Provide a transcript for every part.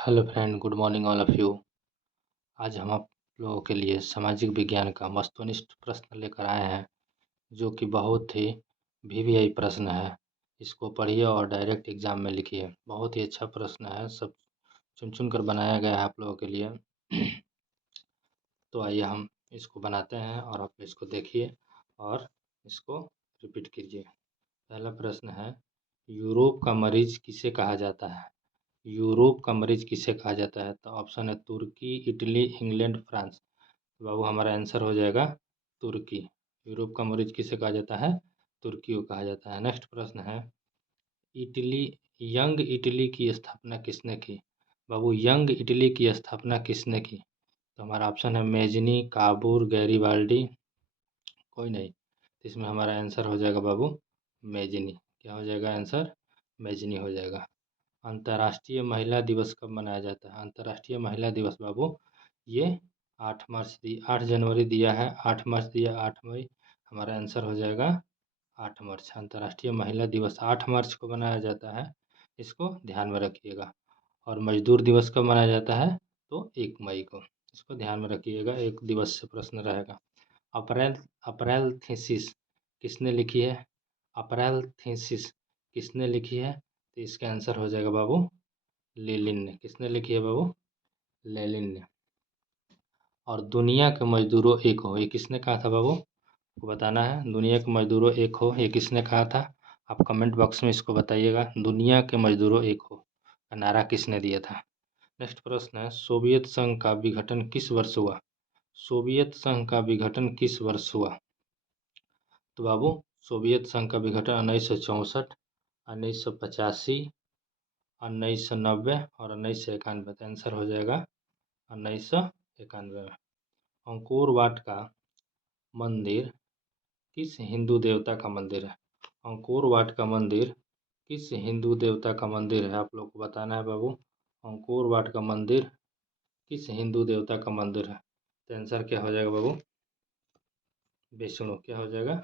Hello friend, good morning all of you. आज हम आप लोगों के लिए सामाजिक विज्ञान का वस्तुनिष्ठ प्रश्न लेकर आए हैं, जो कि बहुत ही वीवीआई प्रश्न है। इसको पढ़िए और डायरेक्ट एग्जाम में लिखिए। बहुत ही अच्छा प्रश्न है, सब चुन चुन कर बनाया गया है आप लोगों के लिए। तो आइए हम इसको बनाते हैं और आप इसको देखिए और इसको रिपीट कीजिए। पहला प्रश्न है, यूरोप का मरीज किसे कहा जाता है? यूरोप का मरीज किसे कहा जाता है? तो ऑप्शन है तुर्की, इटली, इंग्लैंड, फ्रांस। तो बाबू हमारा आंसर हो जाएगा तुर्की। यूरोप का मरीज किसे कहा जाता है? तुर्की को कहा जाता है। नेक्स्ट प्रश्न है, इटली यंग इटली की स्थापना किसने की? बाबू यंग इटली की स्थापना किसने की? तो हमारा ऑप्शन है मेजनी, काबूर, गैरीबाल्डी, कोई नहीं। तो इसमें हमारा आंसर हो जाएगा बाबू मेजनी। क्या हो जाएगा आंसर? मेजनी हो जाएगा। अंतर्राष्ट्रीय महिला दिवस कब मनाया जाता है? अंतर्राष्ट्रीय महिला दिवस बाबू ये 8 जनवरी दिया है, 8 मार्च दिया, 8 मई। हमारा आंसर हो जाएगा 8 मार्च। अंतर्राष्ट्रीय महिला दिवस 8 मार्च को मनाया जाता है, इसको ध्यान में रखिएगा। और मजदूर दिवस कब मनाया जाता है? तो 1 मई को। इसको ध्यान में रखिएगा, एक दिवस से प्रश्न रहेगा। अप्रैल अप्रैल थीसिस किसने लिखी है? अप्रैल थीसिस किसने लिखी है? तो इसका आंसर हो जाएगा बाबू लेलिन ने। किसने लिखी है बाबू? लेलिन ने। और दुनिया के मजदूरों एक हो, ये किसने कहा था बाबू? आपको बताना है। दुनिया के मजदूरों एक हो, ये किसने कहा था? आप कमेंट बॉक्स में इसको बताइएगा। दुनिया के मजदूरों एक हो का नारा किसने दिया था? नेक्स्ट प्रश्न है, सोवियत संघ का विघटन किस वर्ष हुआ? सोवियत संघ का विघटन किस वर्ष हुआ? तो बाबू सोवियत संघ का विघटन 1964, 1985, 1990 और 1991। तो आंसर हो जाएगा 1991 में। अंकोर वाट का मंदिर किस हिंदू देवता का मंदिर है? अंकोर वाट का मंदिर किस हिंदू देवता का मंदिर है? आप लोग को बताना है बाबू। अंकोर वाट का मंदिर किस हिंदू देवता का मंदिर है? तो आंसर क्या हो जाएगा बाबू? विष्णु। क्या हो जाएगा?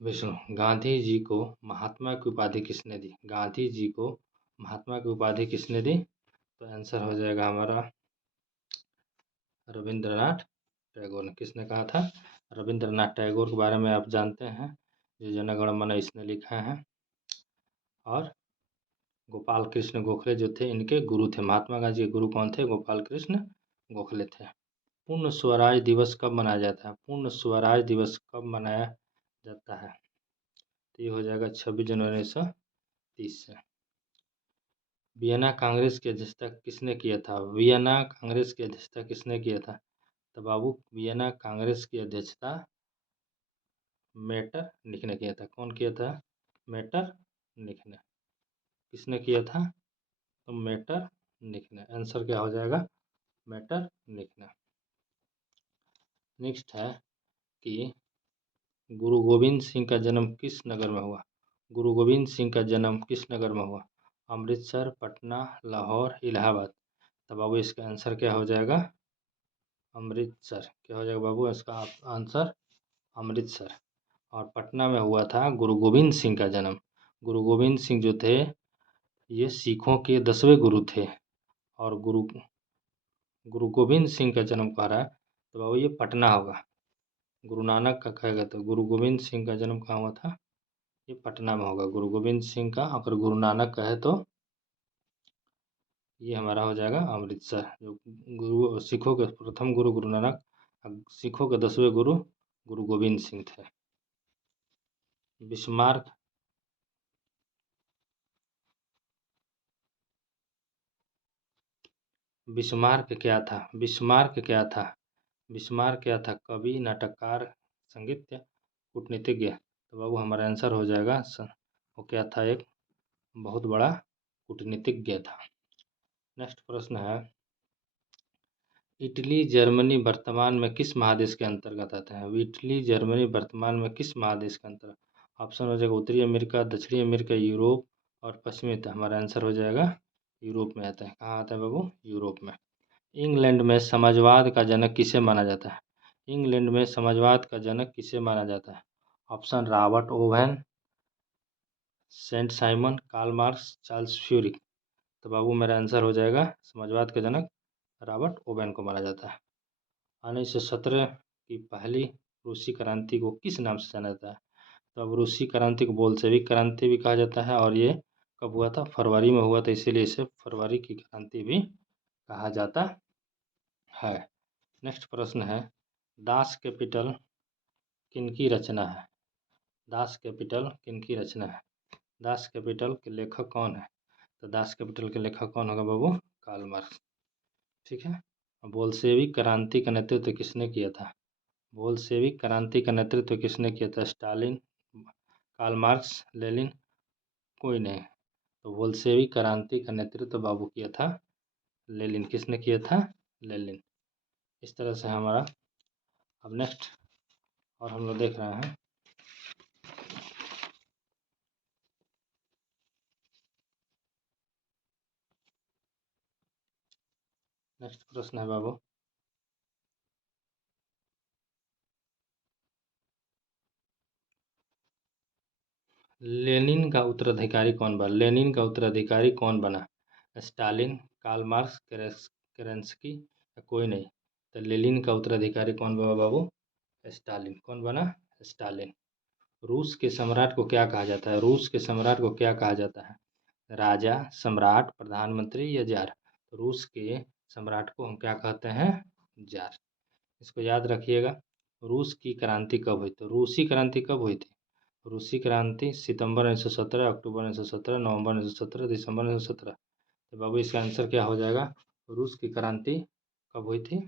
विष्णु। गांधी जी को महात्मा की उपाधि किसने दी? गांधी जी को महात्मा की उपाधि किसने दी? तो आंसर हो जाएगा हमारा रविंद्रनाथ टैगोर ने। किसने कहा था? रविंद्रनाथ टैगोर के बारे में आप जानते हैं, जो जन गण मन इसने लिखा है। और गोपाल कृष्ण गोखले जो थे, इनके गुरु थे। महात्मा गांधी के गुरु कौन थे? गोपाल कृष्ण गोखले थे। पूर्ण स्वराज दिवस कब मनाया जाता है? पूर्ण स्वराज दिवस कब मनाया जाता है? तो ये हो जाएगा 26 जनवरी 1930 से। वियना कांग्रेस की अध्यक्षता किसने किया था? वियना कांग्रेस की अध्यक्षता किसने किया था? तो बाबू वियना कांग्रेस की अध्यक्षता मेटरनिख ने किया था। कौन किया था? मेटरनिख ने। किसने किया था? तो मेटरनिख ने। आंसर क्या हो जाएगा? मेटरनिख ने। नेक्स्ट है कि गुरु गोविंद सिंह का जन्म किस नगर में हुआ? गुरु गोविंद सिंह का जन्म किस नगर में हुआ? अमृतसर, पटना, लाहौर, इलाहाबाद। तो बाबू इसका आंसर क्या हो जाएगा? अमृतसर। क्या हो जाएगा बाबू इसका आंसर? अमृतसर। और पटना में हुआ था गुरु गोविंद सिंह का जन्म। गुरु गोविंद सिंह जो थे, ये सिखों के 10वें गुरु थे। और गुरु गुरु गोविंद सिंह का जन्म कह रहा है, तो बाबू ये पटना होगा। गुरु नानक का कहेगा तो गुरु गोविंद सिंह का जन्म कहाँ हुआ था? ये पटना में होगा गुरु गोविंद सिंह का। अगर गुरु नानक कहे तो ये हमारा हो जाएगा अमृतसर। जो गुरु सिखों के प्रथम गुरु गुरु नानक, सिखों के 10वें गुरु गुरु गोविंद सिंह थे। बिस्मार्क बिस्मार्क क्या था? बिस्मार्क क्या था? बिस्मार्क क्या था? कवि, नाटककार, संगीतज्ञ, कूटनीतिज्ञ। तो बाबू हमारा आंसर हो जाएगा वो क्या था? एक बहुत बड़ा कूटनीतिज्ञ था। नेक्स्ट प्रश्न है, इटली जर्मनी वर्तमान में किस महादेश के अंतर्गत आते हैं? इटली जर्मनी वर्तमान में किस महादेश के अंतर्गत? ऑप्शन हो जाएगा उत्तरी अमेरिका, दक्षिणी अमेरिका, यूरोप और पश्चिमी। तो हमारा आंसर हो जाएगा यूरोप में आता है। कहाँ आता है बाबू? यूरोप में। इंग्लैंड में समाजवाद का जनक किसे माना जाता है? इंग्लैंड में समाजवाद का जनक किसे माना जाता है? Option Robert Owen, Saint Simon, Karl Marx, Charles Fourier. तो बाबू मेरा आंसर हो जाएगा समाजवाद के जनक रॉबर्ट ओवेन को माना जाता है। 1917 की पहली रूसी क्रांति को किस नाम से जाना जाता है? तो अब रूसी क्रांति को बोल्शेविक क्रांति भी कहा जाता है, और ये कब हुआ था? फरवरी में हुआ था, इसीलिए इसे फरवरी की क्रांति भी कहा जाता है। नेक्स्ट प्रश्न है, दास कैपिटल किनकी रचना है? दास कैपिटल किनकी रचना है? दास कैपिटल के लेखक कौन है? तो दास कैपिटल के लेखक कौन होगा बाबू? Karl Marx. ठीक है। बोल्शेविक क्रांति का नेतृत्व किसने किया था? बोल्शेविक क्रांति का नेतृत्व किसने किया था? स्टालिन, कार्ल मार्क्स, लेनिन, कोई नहीं। तो बोल्शेविक क्रांति का नेतृत्व बाबू किया था लेनिन। किसने किया था? लेनिन। इस तरह से हमारा अब नेक्स्ट और हम लोग देख रहे हैं नेक्स्ट प्रश्न है बाबू, लेनिन का उत्तराधिकारी कौन बना? लेनिन का उत्तराधिकारी कौन बना? स्टालिन, कार्ल मार्क्स, केरेंस्की या कोई नहीं? तो लेनिन का उत्तराधिकारी कौन बना बाबू? स्टालिन। कौन बना? स्टालिन। रूस के सम्राट को क्या कहा जाता है? रूस के सम्राट को क्या कहा जाता है? राजा, सम्राट, प्रधानमंत्री या जार? तो रूस के सम्राट को हम क्या कहते हैं? जार। इसको याद रखिएगा। रूस की क्रांति कब हुई? तो रूसी क्रांति कब हुई थी? रूसी क्रांति सितंबर 1917, अक्टूबर 1917, नवंबर 1917, दिसंबर 1917। तो बाबू इसका आंसर क्या हो जाएगा? रूस की क्रांति कब हुई थी?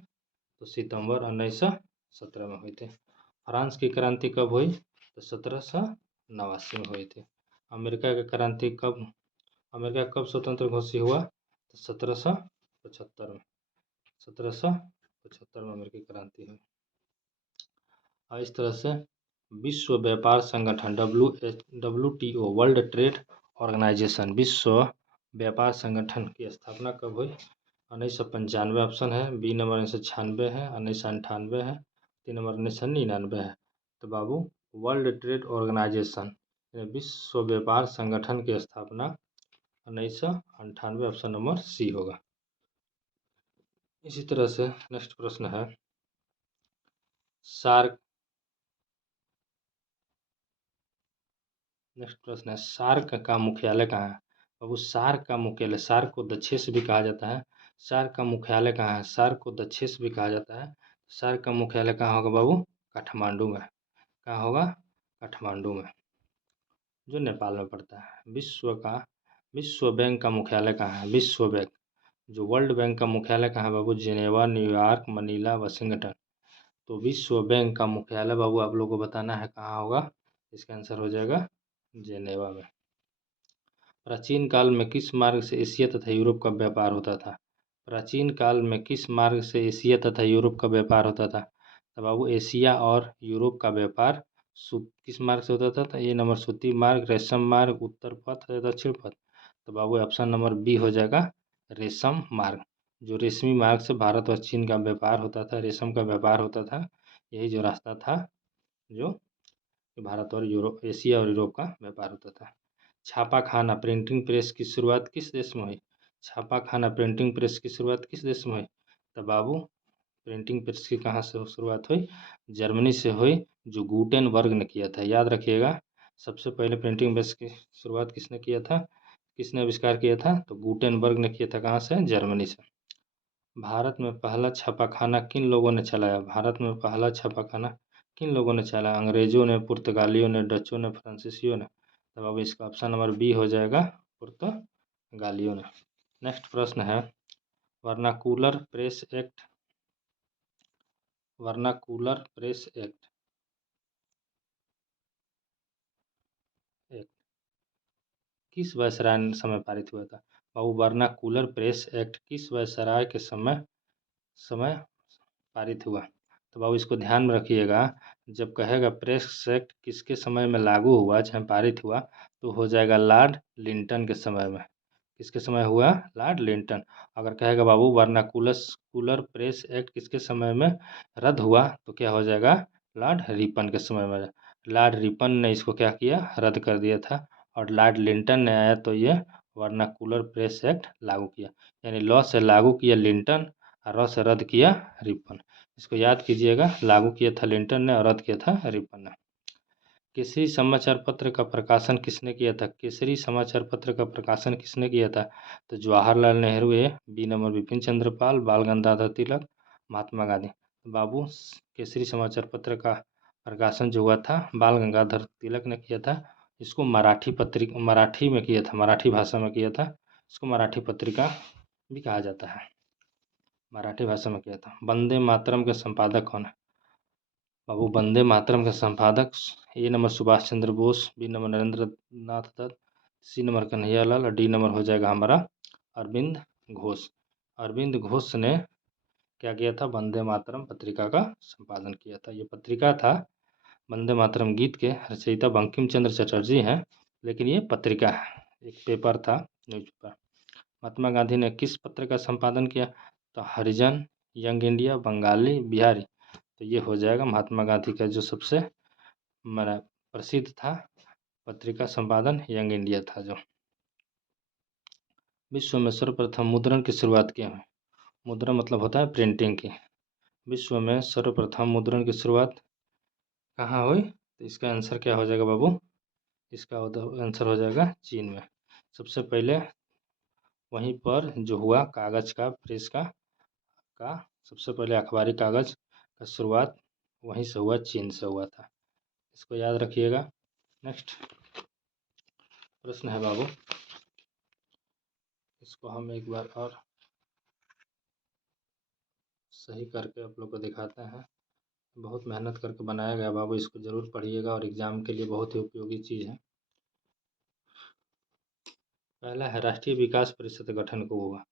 तो सितंबर 1917 में हुई थी। फ्रांस की क्रांति कब हुई? तो 1789 में हुई थी। अमेरिका की क्रांति कब, अमेरिका कब स्वतंत्र घोषित हुआ? तो 1775 में। 1775 में अमेरिकी क्रांति हुई। और इस तरह से विश्व व्यापार संगठन WTO, वर्ल्ड ट्रेड ऑर्गेनाइजेशन, विश्व व्यापार संगठन की स्थापना कब हुई? 1995 ऑप्शन है, बी नंबर 1996 है, 1998 है, 3 नंबर 1999 है। तो बाबू वर्ल्ड ट्रेड ऑर्गेनाइजेशन विश्व व्यापार संगठन की स्थापना 1998, ऑप्शन नंबर सी होगा। इसी तरह से नेक्स्ट प्रश्न है, सार्क, नेक्स्ट प्रश्न है, सार्क का मुख्यालय कहाँ है? बाबू सार्क का मुख्यालय, सार्क को दक्षेश भी कहा जाता है, सार्क का मुख्यालय कहाँ है? सार्क को दक्षेश भी कहा जाता है। सार्क का मुख्यालय कहाँ होगा बाबू? काठमांडू में। कहाँ होगा? काठमांडू में, जो नेपाल में पड़ता है। विश्व बैंक का मुख्यालय कहाँ है? विश्व बैंक, जो वर्ल्ड बैंक का मुख्यालय कहाँ है बाबू? Geneva, New York, Manila, Washington. तो विश्व बैंक का मुख्यालय बाबू आप लोगों को बताना है कहाँ होगा। इसका आंसर हो जाएगा जेनेवा में। प्राचीन काल में किस मार्ग से एशिया तथा यूरोप का व्यापार होता था? प्राचीन काल में किस मार्ग से एशिया तथा यूरोप का व्यापार होता था? तो बाबू एशिया और यूरोप का व्यापार किस मार्ग से होता था? तो ये नंबर सूती मार्ग, रेशम मार्ग, उत्तर पथ या दक्षिण पथ? तो बाबू ऑप्शन नंबर बी हो जाएगा रेशम मार्ग। जो रेशमी मार्ग से भारत और चीन का व्यापार होता था, रेशम का व्यापार होता था, यही जो रास्ता था जो भारत और यूरोप, एशिया और यूरोप का व्यापार होता था। छापाखाना प्रिंटिंग प्रेस की शुरुआत किस देश में हुई? छापाखाना प्रिंटिंग प्रेस की शुरुआत किस देश में हुई? तो बाबू प्रिंटिंग प्रेस की कहाँ से शुरुआत हुई? जर्मनी से हुई, जो गुटेनबर्ग ने किया था। याद रखिएगा, सबसे पहले प्रिंटिंग प्रेस की शुरुआत किसने किया था? किसने आविष्कार किया था? तो गुटेनबर्ग ने किया था। कहाँ से? जर्मनी से। भारत में पहला छापाखाना किन लोगों ने चलाया? भारत में पहला छापाखाना किन लोगों ने चलाया? अंग्रेजों ने, पुर्तगालियों ने, डचों ने, फ्रांसीसियों ने? तब अब इसका ऑप्शन नंबर बी हो जाएगा पुर्तगालियों ने। नेक्स्ट प्रश्न है, vernacular press act, vernacular press act किस वायसराय समय पारित हुआ था? बाबू वर्नाकुलर प्रेस एक्ट किस वायसराय के समय समय पारित हुआ? तो बाबू इसको ध्यान में रखिएगा, जब कहेगा प्रेस एक्ट किसके समय में लागू हुआ, चाहे पारित हुआ, तो हो जाएगा लॉर्ड लिंटन के समय में। किसके समय हुआ? Lord Linton. अगर कहेगा बाबू वर्नाकुलर प्रेस एक्ट किसके समय में रद्द हुआ, तो क्या हो जाएगा? लॉर्ड रिपन के समय में। लॉर्ड रिपन ने इसको क्या किया? रद्द कर दिया था। और लॉर्ड लिंटन ने आया तो ये वर्नाकुलर प्रेस एक्ट लागू किया। यानी लॉ से लागू किया लिंटन और र से रद्द किया रिपन। इसको याद कीजिएगा, लागू किया था लिंटन ने और रद्द किया था रिपन ने। केसरी समाचार पत्र का प्रकाशन किसने किया था? केसरी समाचार पत्र का प्रकाशन किसने किया था? तो जवाहरलाल नेहरू है, बी नंबर बिपिन चंद्रपाल, बाल गंगाधर तिलक, महात्मा गांधी। बाबू केसरी समाचार पत्र का प्रकाशन जो हुआ था बाल गंगाधर तिलक ने किया था। इसको मराठी में किया था, मराठी भाषा में किया था। इसको मराठी पत्रिका भी कहा जाता है, मराठी भाषा में किया था। वंदे मातरम के संपादक कौन है? बाबू वंदे मातरम के संपादक ए number Subhash Chandra Bose, B number Narendra नाथ दत्त, सी नंबर कन्हैयालाल और डी नंबर हो जाएगा हमारा अरविंद घोष। अरविंद घोष ने क्या किया था? वंदे मातरम पत्रिका का संपादन किया था। ये पत्रिका था वंदे मातरम गीत के रचयिता बंकिम चंद्र चटर्जी हैं, लेकिन ये पत्रिका है, एक पेपर था, न्यूज़पेपर। महात्मा गांधी ने किस पत्र का संपादन किया? तो हरिजन, यंग इंडिया, बंगाली, बिहारी। तो ये हो जाएगा महात्मा गांधी का जो सबसे मेरा प्रसिद्ध था पत्रिका संपादन यंग इंडिया था। जो विश्व में सर्वप्रथम मुद्रण की शुरुआत की है? मुद्रण मतलब होता है प्रिंटिंग की। विश्व में सर्वप्रथम मुद्रण की शुरुआत कहाँ हुई? तो इसका आंसर क्या हो जाएगा बाबू? इसका आंसर हो जाएगा चीन में। सबसे पहले वहीं पर जो हुआ कागज़ का, प्रेस का सबसे पहले अखबारी कागज़ का शुरुआत वहीं से हुआ, चीन से हुआ था। इसको याद रखिएगा। नेक्स्ट प्रश्न है बाबू, इसको हम एक बार और सही करके आप लोग को दिखाते हैं। बहुत मेहनत करके बनाया गया बाबू, इसको ज़रूर पढ़िएगा और एग्ज़ाम के लिए बहुत ही उपयोगी चीज़ है। पहला है राष्ट्रीय विकास परिषद का गठन कब हुआ?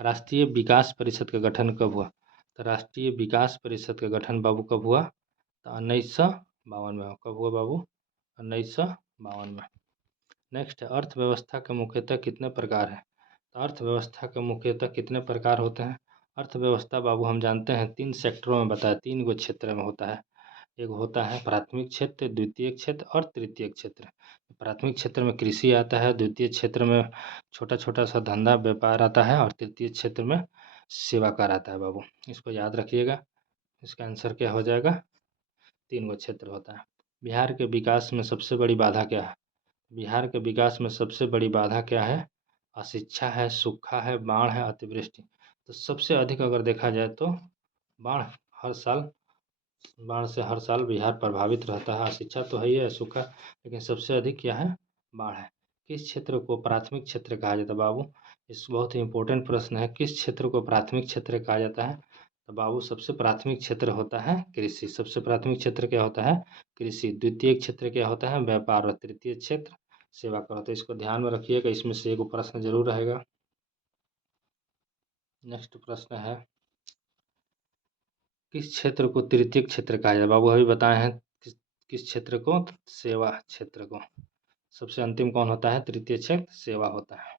राष्ट्रीय विकास परिषद का गठन कब हुआ? तो राष्ट्रीय विकास परिषद का गठन बाबू कब हुआ? तो 1952 में। कब हुआ बाबू? 1952 में। नेक्स्ट है अर्थव्यवस्था के मुख्यतः कितने प्रकार हैं? तो अर्थव्यवस्था के मुख्यतः कितने प्रकार होते हैं? अर्थव्यवस्था बाबू हम जानते हैं 3 सेक्टरों में बताया, 3 गो क्षेत्र में होता है। एक होता है प्राथमिक क्षेत्र, द्वितीय क्षेत्र और तृतीय क्षेत्र। प्राथमिक क्षेत्र में कृषि आता है, द्वितीय क्षेत्र में छोटा छोटा सा धंधा व्यापार आता है और तृतीय क्षेत्र में सेवा कर आता है बाबू। इसको याद रखिएगा। इसका आंसर क्या हो जाएगा? 3 गो क्षेत्र होता है। बिहार के विकास में सबसे बड़ी बाधा क्या है? बिहार के विकास में सबसे बड़ी बाधा क्या है? अशिक्षा है, सूखा है, बाढ़ है, अतिवृष्टि। तो सबसे अधिक अगर देखा जाए तो बाढ़ हर साल बाढ़ से हर साल बिहार प्रभावित रहता है। शिक्षा तो है ही है, सूखा, लेकिन सबसे अधिक क्या है? बाढ़ है। किस क्षेत्र को प्राथमिक क्षेत्र कहा जाता है बाबू? इस बहुत ही इंपॉर्टेंट प्रश्न है। किस क्षेत्र को प्राथमिक क्षेत्र कहा जाता है? तो बाबू सबसे प्राथमिक क्षेत्र होता है कृषि। सबसे प्राथमिक क्षेत्र क्या होता है? कृषि। द्वितीय क्षेत्र क्या होता है? व्यापार। और तृतीय क्षेत्र सेवा का होता है। इसको ध्यान में रखिएगा, इसमें से एक प्रश्न जरूर रहेगा। नेक्स्ट प्रश्न है किस क्षेत्र को तृतीय क्षेत्र कहा जाए? बाबू अभी बताए हैं किस क्षेत्र को? सेवा क्षेत्र को। सबसे अंतिम कौन होता है? तृतीय क्षेत्र सेवा होता है।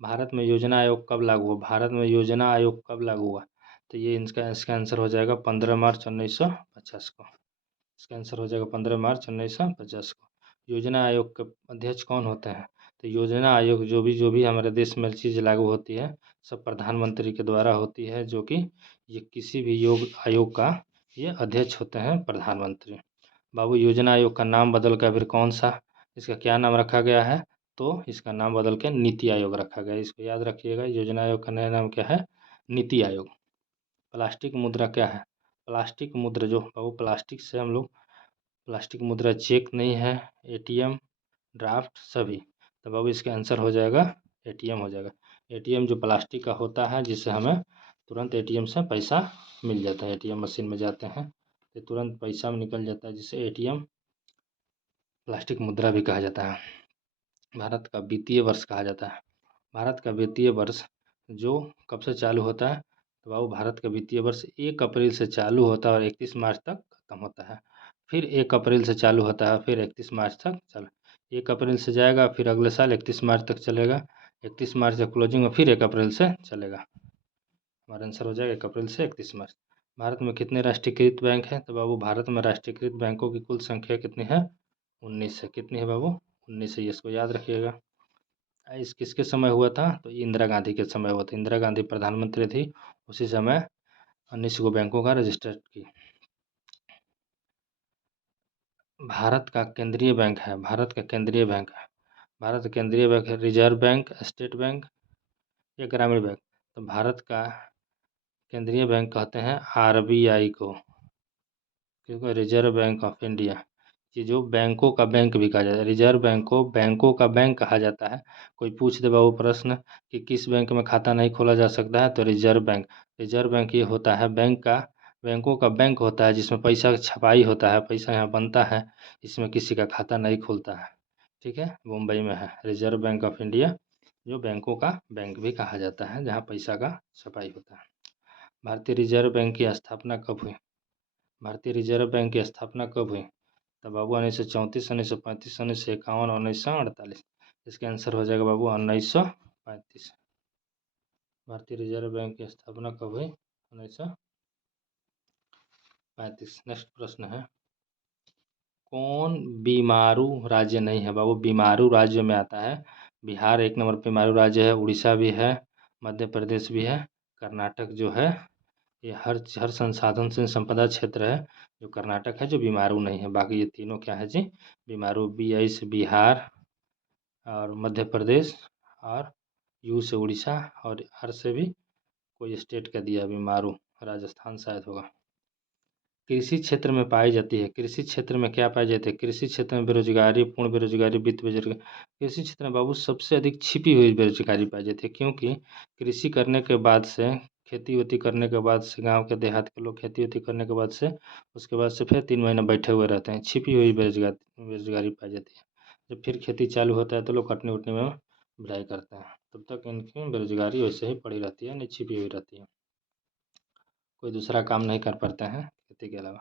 भारत में योजना आयोग कब लागू हुआ? भारत में योजना आयोग कब लागू हुआ? तो ये इसका आंसर हो जाएगा 15 मार्च 1950 को। इसका आंसर हो जाएगा 15 मार्च 1950 को। योजना आयोग के अध्यक्ष कौन होते हैं? तो योजना आयोग जो भी हमारे देश में चीज़ लागू होती है सब प्रधानमंत्री के द्वारा होती है, जो कि ये किसी भी आयोग का ये अध्यक्ष होते हैं प्रधानमंत्री। बाबू योजना आयोग का नाम बदल कर फिर कौन सा, इसका क्या नाम रखा गया है? तो इसका नाम बदल के नीति आयोग रखा गया है। इसको याद रखिएगा, योजना आयोग का नया नाम क्या है? नीति आयोग। प्लास्टिक मुद्रा क्या है? प्लास्टिक मुद्रा जो बाबू प्लास्टिक से हम लोग प्लास्टिक मुद्रा चेक नहीं है, एटीएम, ड्राफ्ट सभी। तो बाबू इसका आंसर हो जाएगा एटीएम हो जाएगा। एटीएम जो प्लास्टिक का होता है जिससे हमें तुरंत एटीएम से पैसा मिल जाता है। एटीएम मशीन में जाते हैं तो तुरंत पैसा निकल जाता है, जिससे एटीएम प्लास्टिक मुद्रा भी कहा जाता है। भारत का वित्तीय वर्ष कहा जाता है। भारत का वित्तीय वर्ष जो कब से चालू होता है? तो बाबू भारत का वित्तीय वर्ष 1 अप्रैल से चालू होता है और 31 मार्च तक खत्म होता है। फिर 1 अप्रैल से चालू होता है, फिर 31 मार्च तक 1 अप्रैल से जाएगा, फिर अगले साल 31 मार्च तक चलेगा। 31 मार्च तक क्लोजिंग में, फिर 1 अप्रैल से चलेगा। हमारा आंसर हो जाएगा 1 अप्रैल से 31 मार्च। भारत में कितने राष्ट्रीयकृत बैंक हैं? तो बाबू भारत में राष्ट्रीयकृत बैंकों की कुल संख्या कितनी है? 19 है। कितनी है बाबू? 19 है। इसको याद रखिएगा। इस किसके समय हुआ था? तो इंदिरा गांधी के समय हुआ था। इंदिरा गांधी प्रधानमंत्री थी, उसी समय 19 गो बैंकों का रजिस्टर की। भारत का केंद्रीय बैंक है, भारत का केंद्रीय बैंक है, भारत का केंद्रीय बैंक है रिजर्व बैंक, स्टेट बैंक या ग्रामीण बैंक। तो भारत का केंद्रीय बैंक कहते हैं आरबीआई को, क्योंकि रिजर्व बैंक ऑफ इंडिया। ये जो बैंकों का बैंक भी कहा जाता है, रिजर्व बैंक को बैंकों का बैंक कहा जाता है। कोई पूछ दे बाबू प्रश्न कि किस बैंक में खाता नहीं खोला जा सकता है, तो रिजर्व बैंक। रिजर्व बैंक ये होता है बैंक का, बैंकों का बैंक होता है जिसमें पैसा की छपाई होता है, पैसा यहाँ बनता है, इसमें किसी का खाता नहीं खुलता है। ठीक है, मुंबई में है रिजर्व बैंक ऑफ इंडिया, जो बैंकों का बैंक भी कहा जाता है, जहाँ पैसा का छपाई होता है। भारतीय रिजर्व बैंक की स्थापना कब हुई? भारतीय रिजर्व बैंक की स्थापना कब हुई? तो बाबू 1934, 1935, 1951, 1948। इसका आंसर हो जाएगा बाबू 1935। भारतीय रिजर्व बैंक की स्थापना कब हुई? 1935। नेक्स्ट प्रश्न है, कौन बीमारू राज्य नहीं है? बाबू बीमारू राज्य में आता है बिहार एक नंबर बीमारू राज्य है, उड़ीसा भी है, मध्य प्रदेश भी है, कर्नाटक जो है, ये हर संसाधन से संपदा क्षेत्र है जो कर्नाटक है, जो बीमारू नहीं है। बाकी ये तीनों क्या है जी? बीमारू। बी से बिहार और मध्य प्रदेश, और यू से उड़ीसा, और आर से भी कोई स्टेट का दिया बीमारू, राजस्थान शायद होगा। कृषि क्षेत्र में पाई जाती है, कृषि क्षेत्र में क्या पाई जाती है? कृषि क्षेत्र में बेरोजगारी, पूर्ण बेरोजगारी, वित्त बेरोजगारी। कृषि क्षेत्र में बाबू सबसे अधिक छिपी हुई बेरोजगारी पाई जाती है, क्योंकि कृषि करने के बाद से, खेती वेती करने के बाद से, गांव के देहात के लोग खेती वेती करने के बाद से, उसके बाद से फिर 3 महीना बैठे हुए रहते हैं, छिपी हुई बेरोजगारी पाई जाती है। जब फिर खेती चालू होता है तो लोग कटने उटने में बुराई करते हैं, तब तक इनकी बेरोजगारी वैसे ही पड़ी रहती है, नहीं छिपी हुई रहती है, कोई दूसरा काम नहीं कर पाते हैं खेती के अलावा।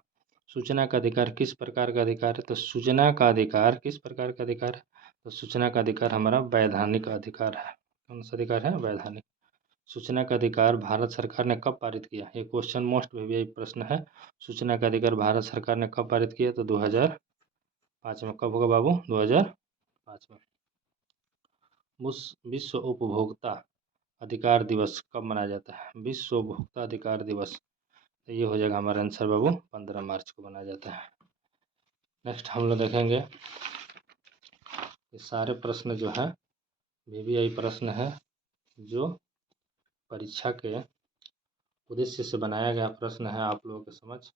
सूचना का अधिकार किस प्रकार का अधिकार है? तो सूचना का अधिकार किस प्रकार का अधिकार है? तो सूचना का अधिकार हमारा वैधानिक अधिकार है। कौन सा अधिकार है? वैधानिक। सूचना का अधिकार भारत सरकार ने कब पारित किया? ये क्वेश्चन मोस्ट वीवीआई प्रश्न है। सूचना का अधिकार भारत सरकार ने कब पारित किया? तो 2005 में। कब होगा बाबू? 2005 में। विश्व उपभोक्ता अधिकार दिवस कब मनाया जाता है? विश्व उपभोक्ता अधिकार दिवस, तो ये हो जाएगा हमारा आंसर बाबू 15 मार्च को मनाया जाता है। नेक्स्ट हम लोग देखेंगे, ये सारे प्रश्न जो है वीवीआई प्रश्न है, जो परीक्षा के उद्देश्य से बनाया गया प्रश्न है आप लोगों के समझ।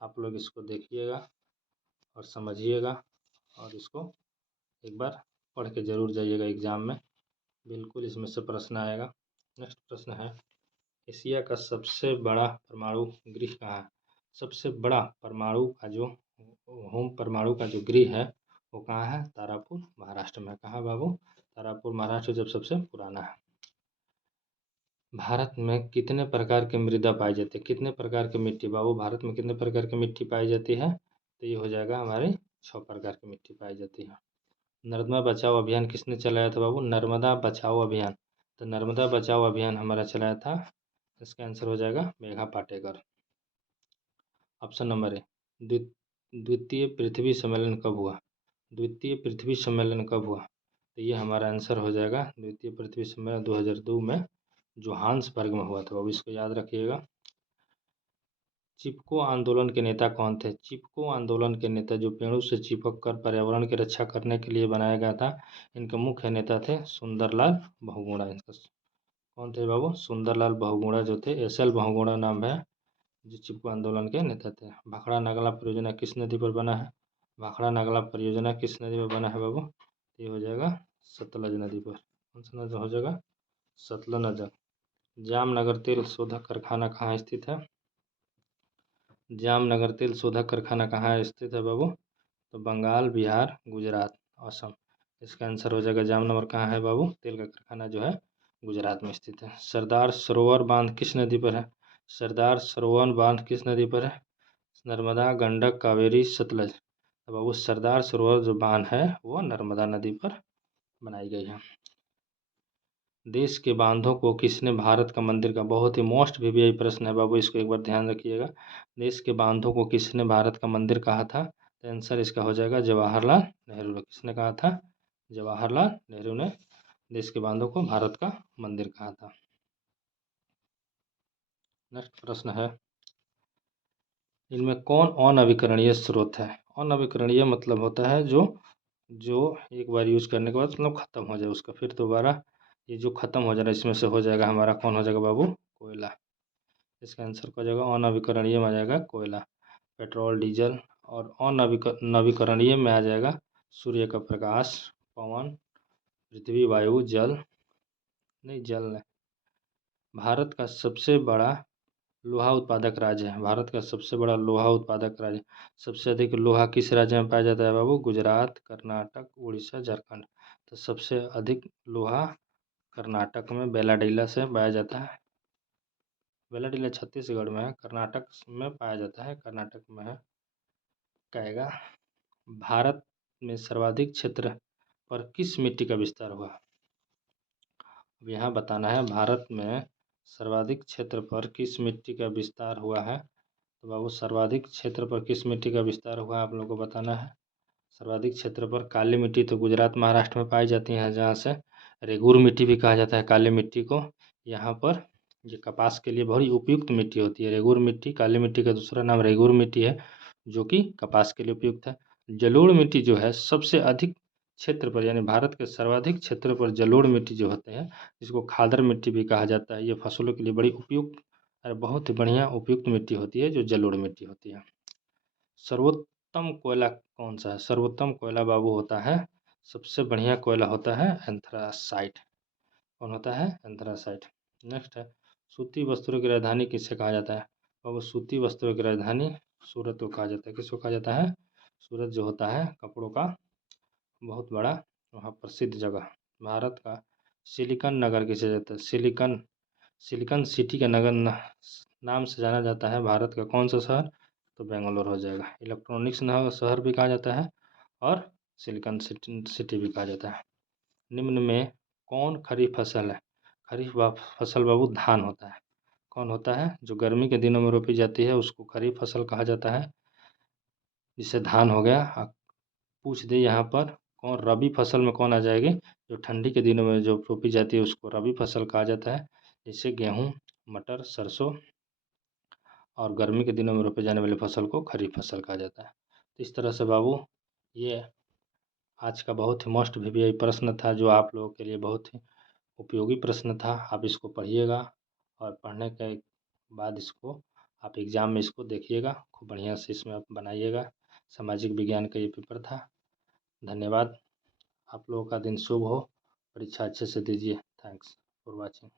आप लोग इसको देखिएगा और समझिएगा, और इसको एक बार पढ़ के ज़रूर जाइएगा एग्ज़ाम में, बिल्कुल इसमें से प्रश्न आएगा। नेक्स्ट प्रश्न है, एशिया का सबसे बड़ा परमाणु गृह कहाँ है? सबसे बड़ा परमाणु का जो परमाणु का जो गृह है वो कहाँ है? तारापुर महाराष्ट्र में। कहाँ बाबू? तारापुर महाराष्ट्र जब सबसे पुराना है। भारत में कितने प्रकार की मृदा पाई जाती है? कितने प्रकार की मिट्टी बाबू? भारत में कितने प्रकार की मिट्टी पाई जाती है? तो ये हो जाएगा हमारे 6 प्रकार की मिट्टी पाई जाती है। नर्मदा बचाओ अभियान किसने चलाया था बाबू? नर्मदा बचाओ अभियान। तो नर्मदा बचाओ अभियान हमारा चलाया था, इसका आंसर हो जाएगा Megha Patekar. Option number A. द्वितीय पृथ्वी सम्मेलन कब हुआ? द्वितीय पृथ्वी सम्मेलन कब हुआ? तो ये हमारा आंसर हो जाएगा द्वितीय पृथ्वी सम्मेलन 2002 में जोहान्सबर्ग में हुआ था। अब इसको याद रखिएगा। चिपको आंदोलन के नेता कौन थे? चिपको आंदोलन के नेता जो पेड़ों से चिपक कर पर्यावरण की रक्षा करने के लिए बनाया गया था, इनके मुख्य नेता थे सुंदरलाल बहुगुणा। इनका कौन थे बाबू? सुंदरलाल बहुगुणा जो थे, एसएल बहुगुणा नाम है, जो चिपको आंदोलन के नेता थे। भाखड़ा नागला परियोजना किस नदी पर बना है? भाखड़ा नागला परियोजना किस नदी पर बना है बाबू? ये हो जाएगा सतलज नदी पर। कौन सा नदी हो जाएगा? सतलज नदी। जामनगर तेल शोधक कारखाना कहाँ स्थित है? जामनगर तेल शोधक कारखाना कहाँ स्थित है बाबू? तो बंगाल, बिहार, गुजरात, असम। इसका आंसर हो जाएगा जामनगर। कहाँ है बाबू? तेल का कारखाना जो है गुजरात में स्थित है। सरदार सरोवर बांध किस नदी पर है? सरदार सरोवर बांध किस नदी पर है? नर्मदा, गंडक, कावेरी, सतलज। तो बाबू सरदार सरोवर जो बांध है वो नर्मदा नदी पर बनाई गई है। देश के बांधों को किसने भारत का मंदिर का? बहुत ही मोस्ट वीवीआई प्रश्न है बाबू, इसको एक बार ध्यान रखिएगा। देश के बांधों को किसने भारत का मंदिर कहा था? तो आंसर इसका हो जाएगा जवाहरलाल नेहरू ने। किसने कहा था? जवाहरलाल नेहरू ने देश के बांधों को भारत का मंदिर कहा था। नेक्स्ट प्रश्न है, इनमें कौन अनवीकरणीय स्रोत है? अनवीकरणीय मतलब होता है जो जो एक बार यूज करने के बाद मतलब ख़त्म हो जाए, उसका फिर दोबारा ये जो ख़त्म हो जा रहा है इसमें से हो जाएगा हमारा, कौन हो जाएगा बाबू? कोयला। इसका आंसर हो जाएगा अनवीकरणीय में आ जाएगा कोयला, पेट्रोल, डीजल। और नवीकरणीय में आ जाएगा सूर्य का प्रकाश, पवन, पृथ्वी, वायु, जल। नहीं, जल नहीं। भारत का सबसे बड़ा लोहा उत्पादक राज्य है, भारत का सबसे बड़ा लोहा उत्पादक राज्य। सबसे अधिक लोहा किस राज्य में पाया जाता है बाबू? गुजरात, कर्नाटक, उड़ीसा, झारखंड। तो सबसे अधिक लोहा कर्नाटक में बेलाडीला से पाया जाता है। बेलाडीला छत्तीसगढ़ में है, कर्नाटक में पाया जाता है, कर्नाटक में है। कहेगा भारत में सर्वाधिक क्षेत्र पर किस मिट्टी का विस्तार हुआ? अब यहाँ बताना है भारत में सर्वाधिक क्षेत्र पर किस मिट्टी का विस्तार हुआ है। तो बाबू सर्वाधिक क्षेत्र पर किस मिट्टी का विस्तार हुआ आप लोगों को बताना है। सर्वाधिक क्षेत्र पर काली मिट्टी तो गुजरात महाराष्ट्र में पाई जाती है, जहाँ से रेगूर मिट्टी भी कहा जाता है काली मिट्टी को। यहाँ पर ये कपास के लिए बड़ी उपयुक्त मिट्टी होती है रेगूर मिट्टी। काली मिट्टी का दूसरा नाम रेगूर मिट्टी है, जो कि कपास के लिए उपयुक्त है। जलोढ़ मिट्टी जो है सबसे अधिक क्षेत्र पर, यानी भारत के सर्वाधिक क्षेत्र पर जलोढ़ मिट्टी जो होते हैं, जिसको खादर मिट्टी भी कहा जाता है, ये फसलों के लिए बड़ी उपयुक्त और बहुत ही बढ़िया उपयुक्त मिट्टी होती है, जो जलोढ़ मिट्टी होती है। सर्वोत्तम कोयला कौन सा है? सर्वोत्तम कोयला बाबू होता है, सबसे बढ़िया कोयला होता है एंथ्रासाइट। कौन होता है? एंथ्रासाइट। नेक्स्ट है, सूती वस्त्रों की राजधानी किसे कहा जाता है? बाबू सूती वस्त्रों की राजधानी सूरत को कहा जाता है। किसको कहा जाता है? सूरत जो होता है कपड़ों का बहुत बड़ा वहाँ प्रसिद्ध जगह। भारत का सिलिकन नगर किसे जाता है? सिलिकन सिलिकन सिटी का नगर नाम से जाना जाता है भारत का कौन सा शहर? तो बेंगलोर हो जाएगा। इलेक्ट्रॉनिक्स शहर भी कहा जाता है और सिलिकन सिटी भी कहा जाता है। निम्न में कौन खरीफ फसल है? खरीफ फसल बाबू धान होता है। कौन होता है? जो गर्मी के दिनों में रोपी जाती है उसको खरीफ फसल कहा जाता है, जिससे धान हो गया। अब पूछ दे यहाँ पर कौन रबी फसल में कौन आ जाएगी? जो ठंडी के दिनों में जो रोपी जाती है उसको रबी फसल कहा जाता है, जैसे गेहूँ, मटर, सरसों। और गर्मी के दिनों में रोपे जाने वाली फसल को खरीफ फसल कहा जाता है। तो इस तरह से बाबू ये आज का बहुत ही मोस्ट वीवीआई प्रश्न था, जो आप लोगों के लिए बहुत ही उपयोगी प्रश्न था। आप इसको पढ़िएगा और पढ़ने के बाद इसको आप एग्ज़ाम में इसको देखिएगा, खूब बढ़िया से इसमें आप बनाइएगा। सामाजिक विज्ञान का ये पेपर था। धन्यवाद। आप लोगों का दिन शुभ हो, परीक्षा अच्छे से दीजिए। Thanks for watching.